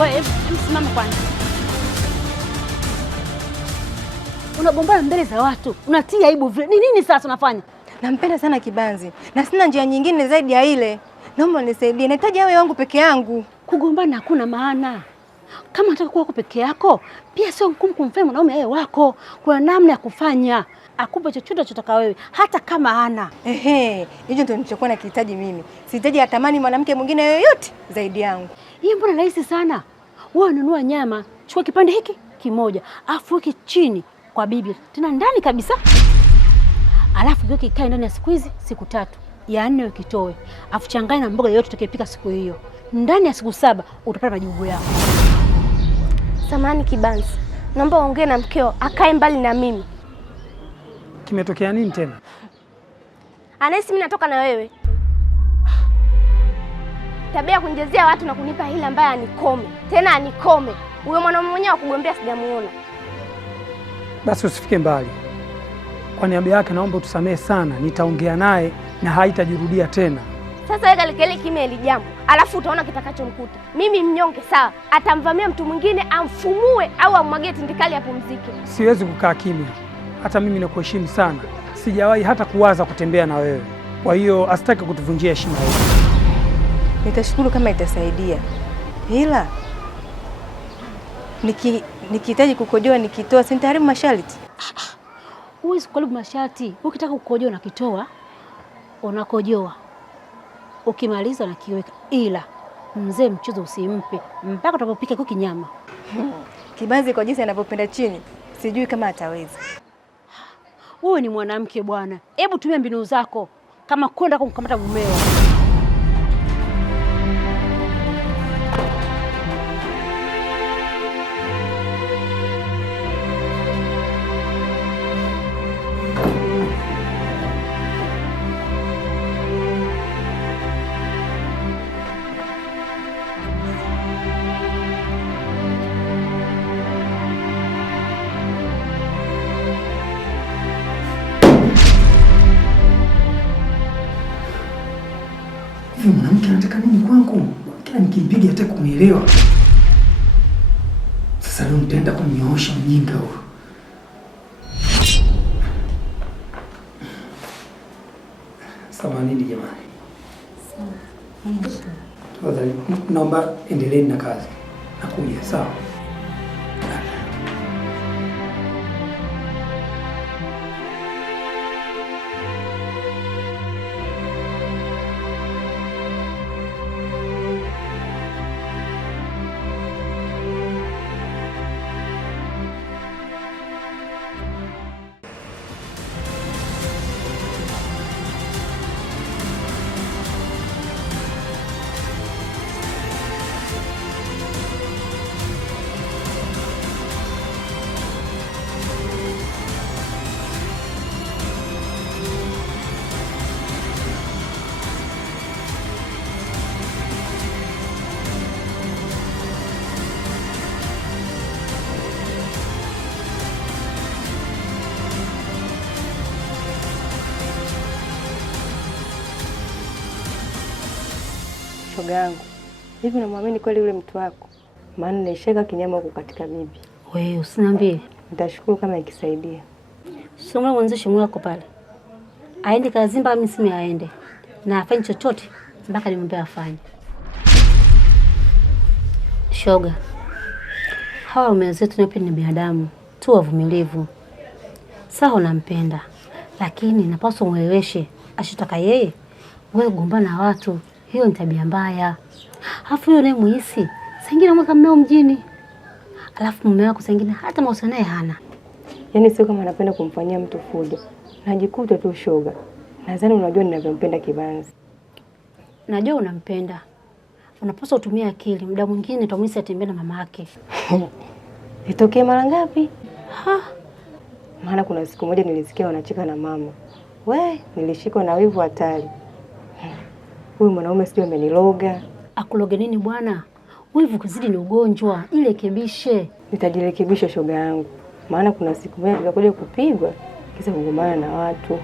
Wewe msimama kwanza. Unagombana mbele za watu. Unatia aibu vile. Ni nini sasa unafanya? Nampenda sana Kibanzi na sina njia nyingine zaidi ya ile. Naomba nisaidie. Nahitaji awe wangu peke yangu. Kugombana hakuna maana. Kama unataka kuwa peke yako, pia sio ngumu kumfanya mwanaume awe wako. Kuna namna ya kufanya. Akupe chochote unachotaka wewe, hata kama hana. Ehe, hicho ndio nilichokuwa nakihitaji mimi. Sihitaji atamani mwanamke mwingine yoyote zaidi yangu. Hii mbona rahisi sana? Wewe nunua nyama, chukua kipande hiki kimoja, afu weke chini kwa bibi. Tena ndani kabisa. Alafu kiweke kae ndani ya siku 3. Ya 4 ukitoe. Afu changanya na mboga yote utakayopika siku hiyo. Ndani ya siku 7 utapata majibu yako. Samahani Kibanzi. Naomba uongee na mkeo akae mbali na mimi. Kimetokea nini tena? Anahisi mimi natoka na wewe. Tabia ya kunijezea watu na kunipa hila ambaye anikome. Tena anikome. Huyo mwanamume mwenyewe wa kugombea sijamuona. Basi usifike mbali. Kwa niaba yake naomba utusamehe sana. Nitaongea naye na haitajirudia tena. Sasa weka likele kimya ile jambo. Alafu utaona kitakachomkuta. Mimi mnyonge sawa. Atamvamia mtu mwingine amfumue au amwagie tindikali apumzike. Siwezi kukaa kimya. Hata mimi nakuheshimu sana. Sijawahi hata kuwaza kutembea na wewe. Kwa hiyo asitaki kutuvunjia heshima yetu. Nitashukuru kama itasaidia. Ila nikihitaji kukojoa nikitoa sintaharibu masharti. Huwezi kuharibu masharti. Ukitaka kukojoa unakitoa, unakojoa. Ukimaliza unakiweka. Ila mzee mchezo usimpe mpaka utapopika kuki nyama. Kibanzi kwa jinsi anavyopenda chini, sijui kama ataweza. Wewe ni mwanamke bwana. Hebu tumia mbinu zako kama kwenda kumkamata mumeo. Mwanamke anataka nini kwangu? Kila nikimpiga hata kunielewa. Sasa leo nitaenda kumnyoosha mjinga huyo. Sawa nini jamani? Tafadhali naomba endeleeni na kazi. Nakuja, sawa? Shoga yangu, hivi unamwamini kweli yule mtu wako? Maana naishaka kinyama huko katika bibi. Wewe usiniambie. Nitashukuru kama ikisaidia. Sio mwanzo shimu yako pale. Aende kazini mpaka mimi sime aende. Na afanye chochote mpaka nimwambie afanye. Shoga. Hawa waume zetu na pia ni binadamu. Tu wavumilivu. Sawa unampenda. Lakini napaswa umweleweshe ashitaka yeye. Wewe gombana na watu. Hiyo ni tabia mbaya. Alafu yule muhisi, sengine mweka mmeo mjini. Alafu mume wako sengine hata mahusiano naye hana. Yaani sio kama anapenda kumfanyia mtu fujo. Najikuta tu shoga. Nadhani unajua ninavyompenda Kibanzi. Najua unampenda. Unapaswa utumie akili. Muda mwingine utamwisi atembee na mama yake. Itokee mara ngapi? Ha. Maana kuna siku moja nilisikia wanacheka na mama. We, nilishikwa na wivu hatari. Huyu mwanaume sio ameniloga. Akuloge nini bwana? Wivu kuzidi ni ugonjwa, irekebishe. Nitajirekebisha shoga yangu. Maana kuna siku moja tutakuja kupigwa kisa kugombana na watu.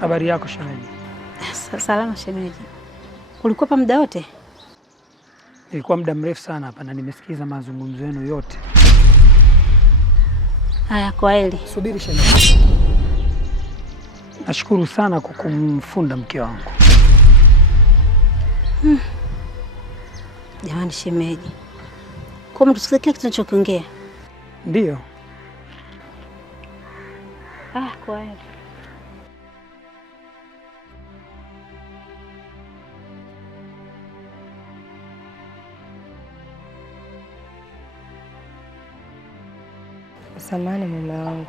Habari yako shemeji? Salama shemeji. Ulikuwa hapa muda wote? Nilikuwa muda mrefu sana hapa na nimesikiza mazungumzo yenu yote. Haya, kwaheri. Subiri shemeji. Nashukuru sana kwa kumfunda mke wangu. Jamani shemeji. Kwa mtusikia kile tunachokiongea? Ndio. Kwaheri. Samahani mume wangu.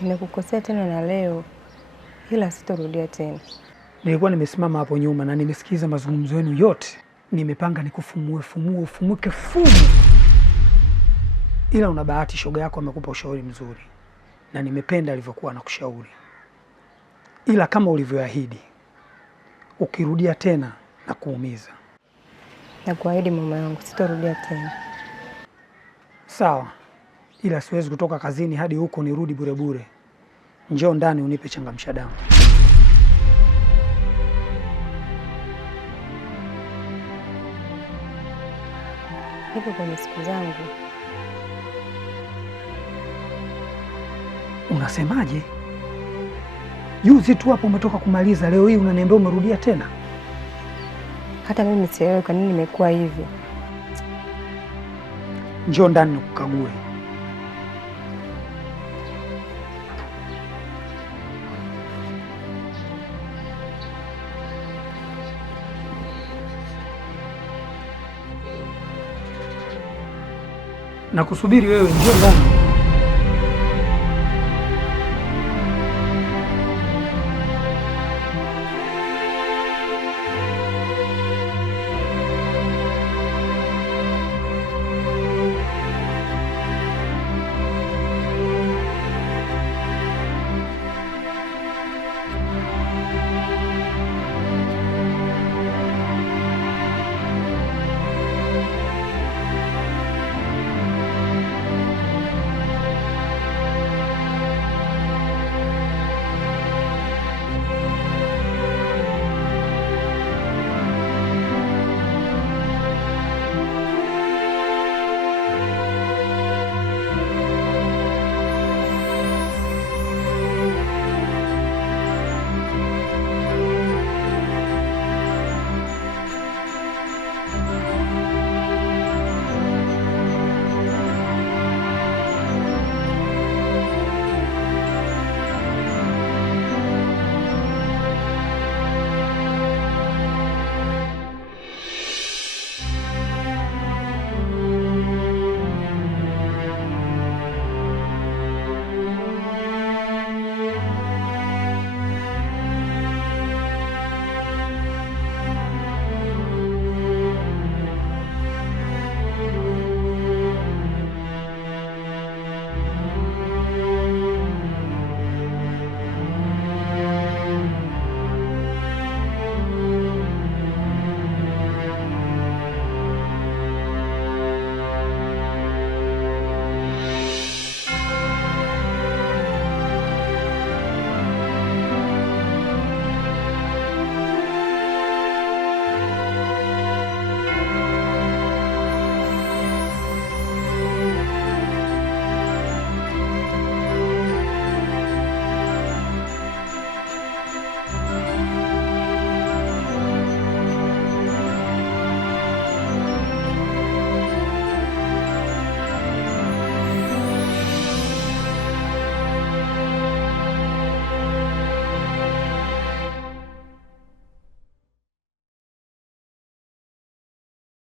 Nimekukosea tena na leo. Ila sitarudia tena. Nilikuwa nimesimama hapo nyuma na nimesikiza mazungumzo yenu yote. Nimepanga ufumuke fumu. Ila una bahati shoga yako amekupa ushauri mzuri. Na nimependa alivyokuwa anakushauri. Ila kama ulivyoahidi, ukirudia tena na kuumiza. Na kuahidi mume wangu sitarudia tena. Sawa. Ila siwezi kutoka kazini hadi huko nirudi bure bure. Njoo ndani unipe changamsha damu. Nipo kwenye siku zangu. Unasemaje? Juzi tu hapo umetoka kumaliza, leo hii unaniambia umerudia tena? Hata mimi sielewi kwa nini nimekuwa hivi. Njoo ndani nikukague. Na kusubiri wewe, njoo ndani.